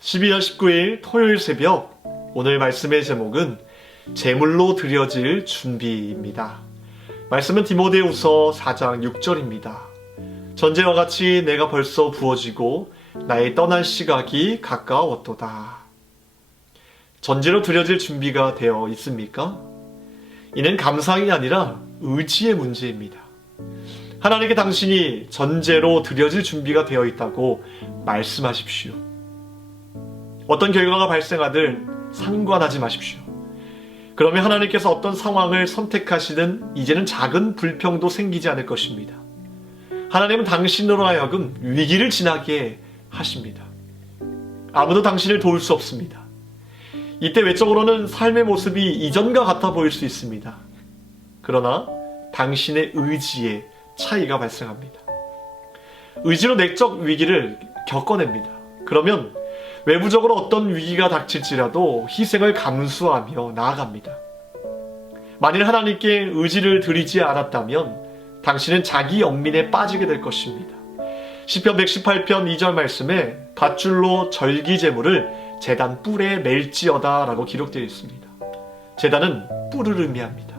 12월 19일 토요일 새벽, 오늘 말씀의 제목은 제물로 드려질 준비입니다. 말씀은 디모데후서 4장 6절입니다. 전제와 같이 내가 벌써 부어지고 나의 떠날 시각이 가까웠도다. 전제로 드려질 준비가 되어 있습니까? 이는 감상이 아니라 의지의 문제입니다. 하나님께 당신이 전제로 드려질 준비가 되어 있다고 말씀하십시오. 어떤 결과가 발생하든 상관하지 마십시오. 그러면 하나님께서 어떤 상황을 선택하시든 이제는 작은 불평도 생기지 않을 것입니다. 하나님은 당신으로 하여금 위기를 지나게 하십니다. 아무도 당신을 도울 수 없습니다. 이때 외적으로는 삶의 모습이 이전과 같아 보일 수 있습니다. 그러나 당신의 의지에 차이가 발생합니다. 의지로 내적 위기를 겪어냅니다. 그러면 외부적으로 어떤 위기가 닥칠지라도 희생을 감수하며 나아갑니다. 만일 하나님께 의지를 드리지 않았다면 당신은 자기 연민에 빠지게 될 것입니다. 시편 118편 2절 말씀에 밧줄로 절기제물을 제단 뿔에 맬지어다 라고 기록되어 있습니다. 제단은 뿔을 의미합니다.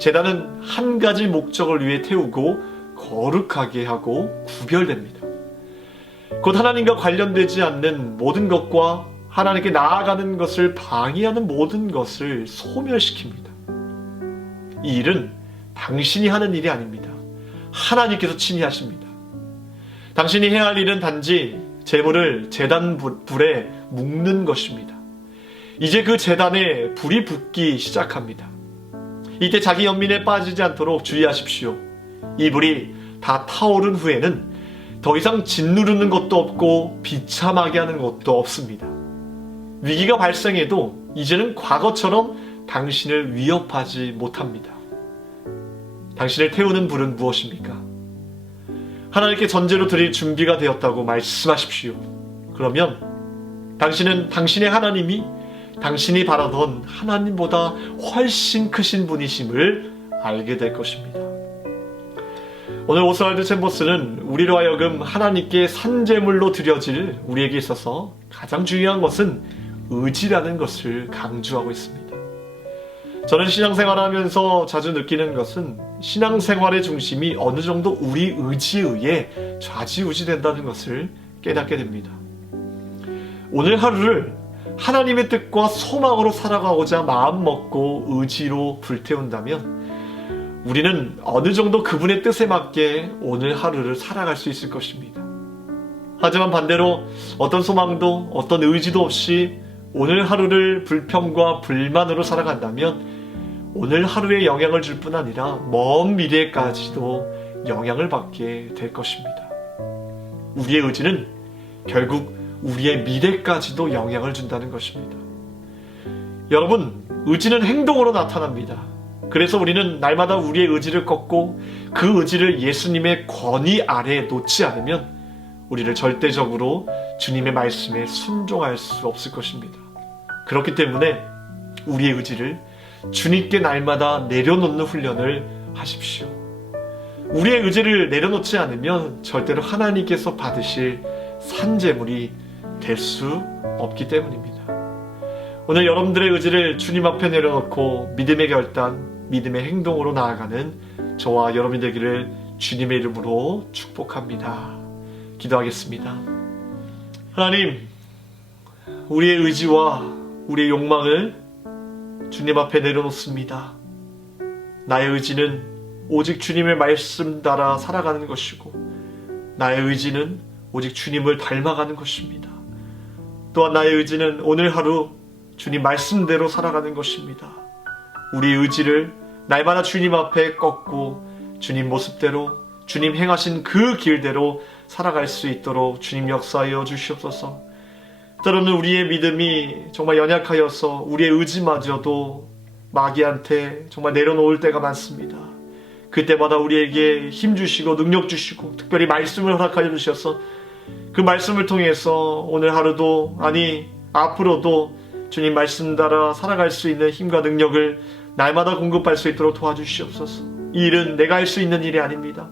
제단은 한 가지 목적을 위해 태우고 거룩하게 하고 구별됩니다. 곧 하나님과 관련되지 않는 모든 것과 하나님께 나아가는 것을 방해하는 모든 것을 소멸시킵니다. 이 일은 당신이 하는 일이 아닙니다. 하나님께서 친히 하십니다. 당신이 해야 할 일은 단지 제물을 제단 불에 묶는 것입니다. 이제 그 제단에 불이 붙기 시작합니다. 이때 자기 연민에 빠지지 않도록 주의하십시오. 이 불이 다 타오른 후에는 더 이상 짓누르는 것도 없고 비참하게 하는 것도 없습니다. 위기가 발생해도 이제는 과거처럼 당신을 위협하지 못합니다. 당신을 태우는 불은 무엇입니까? 하나님께 전제로 드릴 준비가 되었다고 말씀하십시오. 그러면 당신은 당신의 하나님이 당신이 바라던 하나님보다 훨씬 크신 분이심을 알게 될 것입니다. 오늘 오스왈드 챔버스는 우리로 하여금 하나님께 산제물로 드려질 우리에게 있어서 가장 중요한 것은 의지라는 것을 강조하고 있습니다. 저는 신앙생활을 하면서 자주 느끼는 것은 신앙생활의 중심이 어느 정도 우리 의지에 의해 좌지우지된다는 것을 깨닫게 됩니다. 오늘 하루를 하나님의 뜻과 소망으로 살아가고자 마음먹고 의지로 불태운다면 우리는 어느 정도 그분의 뜻에 맞게 오늘 하루를 살아갈 수 있을 것입니다. 하지만 반대로 어떤 소망도 어떤 의지도 없이 오늘 하루를 불평과 불만으로 살아간다면 오늘 하루에 영향을 줄 뿐 아니라 먼 미래까지도 영향을 받게 될 것입니다. 우리의 의지는 결국 우리의 미래까지도 영향을 준다는 것입니다. 여러분, 의지는 행동으로 나타납니다. 그래서 우리는 날마다 우리의 의지를 꺾고 그 의지를 예수님의 권위 아래에 놓지 않으면 우리를 절대적으로 주님의 말씀에 순종할 수 없을 것입니다. 그렇기 때문에 우리의 의지를 주님께 날마다 내려놓는 훈련을 하십시오. 우리의 의지를 내려놓지 않으면 절대로 하나님께서 받으실 산제물이 될 수 없기 때문입니다. 오늘 여러분들의 의지를 주님 앞에 내려놓고 믿음의 결단, 믿음의 행동으로 나아가는 저와 여러분이 되기를 주님의 이름으로 축복합니다. 기도하겠습니다. 하나님, 우리의 의지와 우리의 욕망을 주님 앞에 내려놓습니다. 나의 의지는 오직 주님의 말씀 따라 살아가는 것이고 나의 의지는 오직 주님을 닮아가는 것입니다. 또한 나의 의지는 오늘 하루 주님 말씀대로 살아가는 것입니다. 우리 의지를 날마다 주님 앞에 꺾고 주님 모습대로 주님 행하신 그 길대로 살아갈 수 있도록 주님 역사하여 주시옵소서. 때로는 우리의 믿음이 정말 연약하여서 우리의 의지마저도 마귀한테 정말 내려놓을 때가 많습니다. 그때마다 우리에게 힘 주시고 능력 주시고 특별히 말씀을 허락하여 주셔서 그 말씀을 통해서 오늘 하루도 아니 앞으로도 주님 말씀 따라 살아갈 수 있는 힘과 능력을 날마다 공급할 수 있도록 도와주시옵소서. 이 일은 내가 할 수 있는 일이 아닙니다.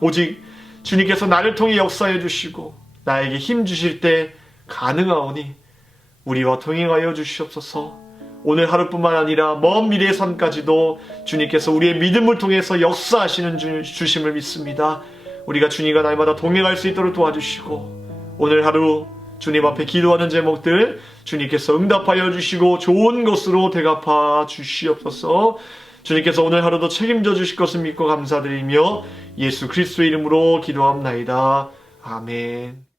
오직 주님께서 나를 통해 역사해 주시고 나에게 힘 주실 때 가능하오니 우리와 동행하여 주시옵소서. 오늘 하루뿐만 아니라 먼 미래의 삶까지도 주님께서 우리의 믿음을 통해서 역사하시는 주심을 믿습니다. 우리가 주님과 날마다 동행할 수 있도록 도와주시고, 오늘 하루 주님 앞에 기도하는 제목들 주님께서 응답하여 주시고 좋은 것으로 대갚아 주시옵소서. 주님께서 오늘 하루도 책임져 주실 것을 믿고 감사드리며 예수 그리스도의 이름으로 기도합나이다. 아멘.